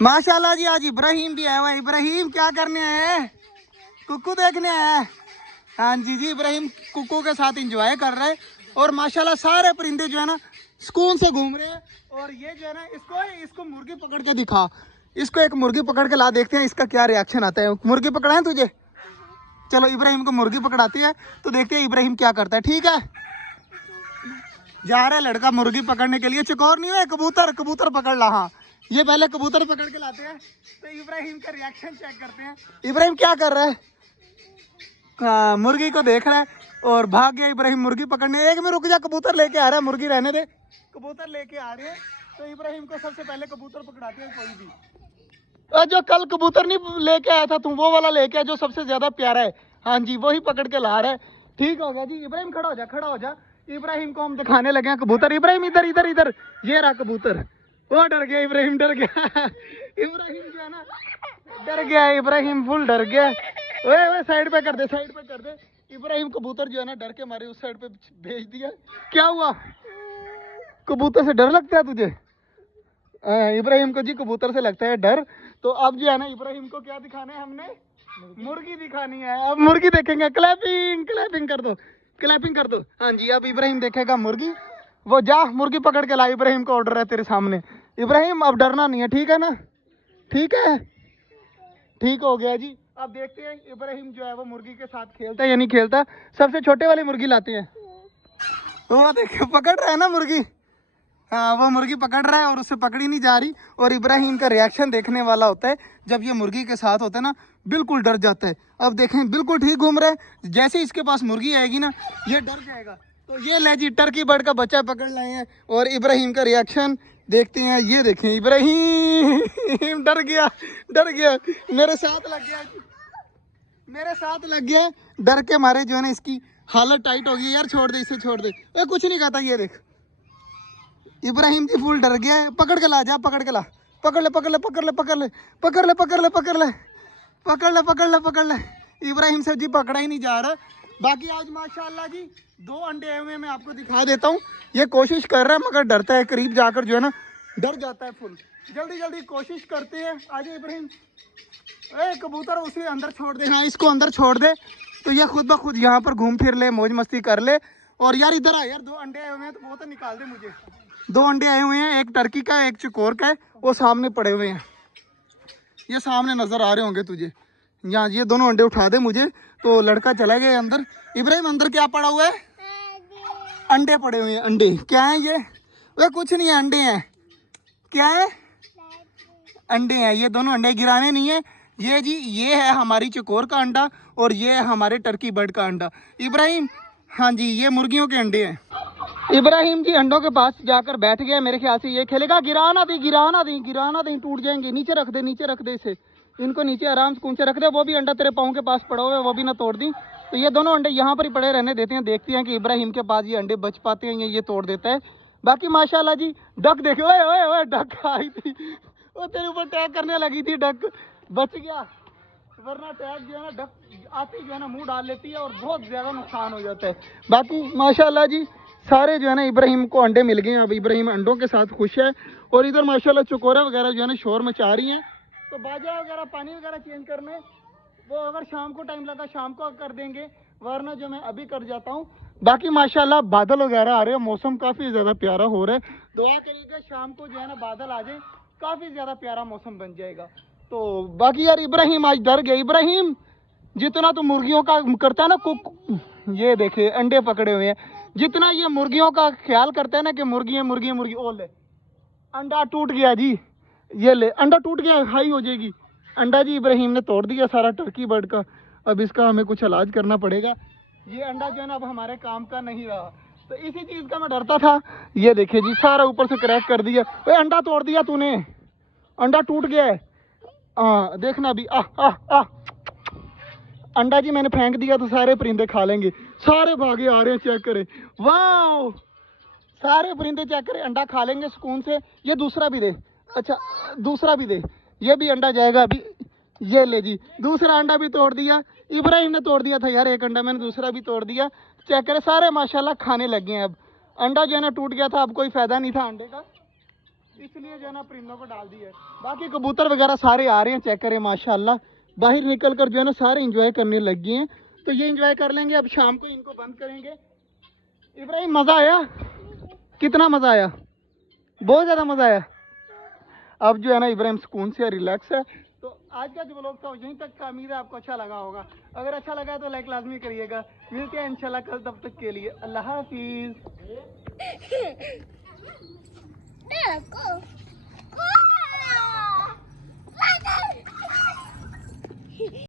माशाल्लाह जी, आज इब्राहिम भी आया हुआ है। इब्राहिम क्या करने आया है? कुक्कू देखने आया है। हाँ जी जी, इब्राहिम कुक्कू के साथ एंजॉय कर रहे हैं। और माशाल्लाह सारे परिंदे जो है ना सुकून से घूम रहे हैं। और ये जो है ना इसको मुर्गी पकड़ के दिखा, इसको एक मुर्गी पकड़ के ला, देखते हैं इसका क्या रिएक्शन आता है। मुर्गी पकड़ाएं तुझे? चलो इब्राहिम को मुर्गी पकड़ाती है तो देखते हैं इब्राहिम क्या करता है। ठीक है, जा रहा है लड़का मुर्गी पकड़ने के लिए। चकोर नहीं है, कबूतर, कबूतर पकड़ ला। हाँ, ये पहले कबूतर पकड़ के लाते हैं तो इब्राहिम का रिएक्शन चेक करते हैं। इब्राहिम क्या कर रहा है? मुर्गी को देख रहा है और भाग गया इब्राहिम मुर्गी पकड़ने। एक में रुक जा, कबूतर लेके आ रहा है, मुर्गी रहने दे। कबूतर लेके आ रहे हैं तो इब्राहिम को सबसे पहले कबूतर पकड़ाते हैं कोई भी। जो कल कबूतर नहीं लेके आया था तुम, वो वाला लेके आ जो सबसे ज्यादा प्यारा है। हाँ जी, वही पकड़ के ला रहा है। ठीक हो गया जी। इब्राहिम खड़ा हो जा, खड़ा हो जा। इब्राहिम को हम दिखाने लगे हैं कबूतर। इब्राहिम इधर इधर इधर, ये रहा कबूतर। वो डर गया इब्राहिम, डर गया। इब्राहिम जो है ना डर गया, इब्राहिम फुल डर गया। ओए साइड पे कर दे, साइड पे कर दे। इब्राहिम कबूतर जो है ना डर के मारे उस साइड पे भेज दिया। क्या हुआ? कबूतर से डर लगता है तुझे? इब्राहिम को जी कबूतर से लगता है डर। तो अब जो है ना इब्राहिम को क्या दिखाना है हमने? मुर्गी दिखानी है। अब मुर्गी देखेंगे। क्लैपिंग, क्लैपिंग कर दो, क्लैपिंग कर दो। हाँ जी, अब इब्राहिम देखेगा मुर्गी। वो जा मुर्गी पकड़ के ला, इब्राहिम को ऑर्डर है तेरे सामने। इब्राहिम अब डरना नहीं है, ठीक है ना? ठीक है, ठीक हो गया जी। अब देखते हैं इब्राहिम जो है वो मुर्गी के साथ खेलता है या नहीं खेलता। सबसे छोटे वाली मुर्गी लाते हैं। वो देखिए पकड़ रहा है ना मुर्गी। हाँ, वो मुर्गी पकड़ रहा है और उससे पकड़ी नहीं जा रही। और इब्राहिम का रिएक्शन देखने वाला होता है जब ये मुर्गी के साथ होता है ना, बिल्कुल डर जाता है। अब देखें बिल्कुल ठीक घूम रहा है। जैसे इसके पास मुर्गी आएगी ना, ये डर जाएगा। तो ये ले जी, टर्की बर्ड का बच्चा पकड़ लाए हैं और इब्राहिम का रिएक्शन देखते हैं। ये देखें इब्राहिम डर गया, डर गया। मेरे साथ लग गया, मेरे साथ लग गया। डर के मारे जो है ना इसकी हालत टाइट हो गई। यार छोड़ दे, इसे छोड़ दे। कुछ नहीं कहता। ये देख इब्राहिम जी फुल डर गया है। पकड़ के ला, जा पकड़ के ला। पकड़ ले, पकड़ ले, पकड़ ले, पकड़ ले, पकड़ ले, पकड़ ले, पकड़ ले, पकड़ ले, पकड़ ले, पकड़ ले। इब्राहिम से जी पकड़ा ही नहीं जा रहा। बाकी आज माशाल्लाह जी 2 अंडे आए हुए हैं। मैं आपको दिखा देता हूँ। ये कोशिश कर रहा है मगर डरता है, करीब जाकर जो है ना डर जाता है फुल। जल्दी जल्दी कोशिश करते हैं। आज इब्राहिम, कबूतर उसे अंदर छोड़ दे। हाँ, इसको अंदर छोड़ दे तो ये खुद ब खुद यहाँ पर घूम फिर ले, मौज मस्ती कर ले। और यार इधर आ यार, 2 अंडे आए हुए हैं तो वो तो निकाल दे मुझे। 2 अंडे आए हुए हैं, एक टर्की का एक चकोर का है। वो सामने पड़े हुए हैं, ये सामने नजर आ रहे होंगे तुझे। यहाँ ये दोनों अंडे उठा दे मुझे। तो लड़का चला गया अंदर। इब्राहिम अंदर क्या पड़ा हुआ है? अंडे पड़े हुए हैं। अंडे क्या है ये? वे कुछ नहीं है, अंडे हैं। क्या है? अंडे हैं। ये दोनों अंडे गिराने नहीं है। ये जी ये है हमारी चकोर का अंडा और ये है हमारे टर्की बर्ड का अंडा। इब्राहिम, हाँ जी, ये मुर्गियों के अंडे हैं। इब्राहिम जी अंडों के पास जाकर बैठ गया। मेरे ख्याल से ये खेलेगा। गिराना दी, गिराना दी, गिराना दी, टूट जाएंगे। नीचे रख दे, नीचे रख दे इसे। इनको नीचे आराम से ऊंचे रख दे। वो भी अंडा तेरे पाँव के पास पड़ा हुआ है, वो भी ना तोड़ दी। तो ये दोनों अंडे यहाँ पर ही पड़े रहने देते हैं। देखते हैं कि इब्राहिम के पास ये अंडे बच पाते हैं या ये तोड़ देता है। बाकी माशाल्लाह जी डक देखो, ओए ओए ओए, डक आई थी, वो तेरे ऊपर टैग करने लगी थी। डक बच गया, वरना टैग जो है ना डक आती जो है ना मुंह डाल लेती है और बहुत ज़्यादा नुकसान हो जाता है। बाकी माशाल्लाह जी सारे जो है ना इब्राहिम को अंडे मिल गए हैं। अब इब्राहिम अंडों के साथ खुश है। और इधर माशाल्लाह चकोरा वगैरह जो है ना शोर मचा रही हैं। तो बाजा वगैरह पानी वगैरह चेंज करने, वो अगर शाम को टाइम लगा शाम को कर देंगे, वरना जो मैं अभी कर जाता हूँ। बाकी माशाल्लाह बादल वगैरह आ रहे हैं, मौसम काफ़ी ज़्यादा प्यारा हो रहा है। दुआ करिएगा शाम को जो है ना बादल आ जाए, काफ़ी ज़्यादा प्यारा मौसम बन जाएगा। तो बाकी यार इब्राहिम आज डर गया। इब्राहिम जितना तो मुर्गियों का करता है ना कुक, ये देखे अंडे पकड़े हुए हैं। जितना ये मुर्गियों का ख्याल करता है ना कि मुर्गी है, मुर्गी है, मुर्गी। ओ ले, अंडा टूट गया जी। ये ले, अंडा टूट गया, हाई हो जाएगी। अंडा जी इब्राहिम ने तोड़ दिया सारा टर्की बर्ड का। अब इसका हमें कुछ इलाज करना पड़ेगा। ये अंडा जो है ना अब हमारे काम का नहीं रहा। तो इसी चीज़ का मैं डरता था। ये देखिए जी सारा ऊपर से क्रैक कर दिया। ओए अंडा तोड़ दिया तूने, अंडा टूट गया है। देखना भी। अंडा जी मैंने फेंक दिया तो सारे परिंदे खा लेंगे। सारे भागे आ रहे हैं, चेक करें। वाह, सारे परिंदे चेक करें, अंडा खा लेंगे सुकून से। ये दूसरा भी दे। अच्छा, दूसरा भी दे, ये भी अंडा जाएगा अभी। ये ले जी, दूसरा अंडा भी तोड़ दिया। इब्राहिम ने तोड़ दिया था यार एक अंडा, मैंने दूसरा भी तोड़ दिया। चेक करें, सारे माशाल्लाह खाने लग गए हैं। अब अंडा जो है ना टूट गया था, अब कोई फायदा नहीं था अंडे का। इसलिए जो है ना परिंदों को डाल दी है। बाकी कबूतर वगैरह सारे आ रहे हैं, चेक करें माशाल्लाह, बाहर निकल कर जो है ना सारे इंजॉय करने लग गए हैं। तो ये इंजॉय कर लेंगे, अब शाम को इनको बंद करेंगे। इब्राहिम मज़ा आया? कितना मज़ा आया? बहुत ज़्यादा मज़ा आया। अब जो है ना इब्राहिम सुकून से रिलैक्स है। तो आज का जो व्लॉग था यहीं तक का, उम्मीद है आपको अच्छा लगा होगा। अगर अच्छा लगा तो लाइक लाजमी करिएगा। मिलते हैं इंशाल्लाह कल, तब तक के लिए अल्लाह हाफिज़।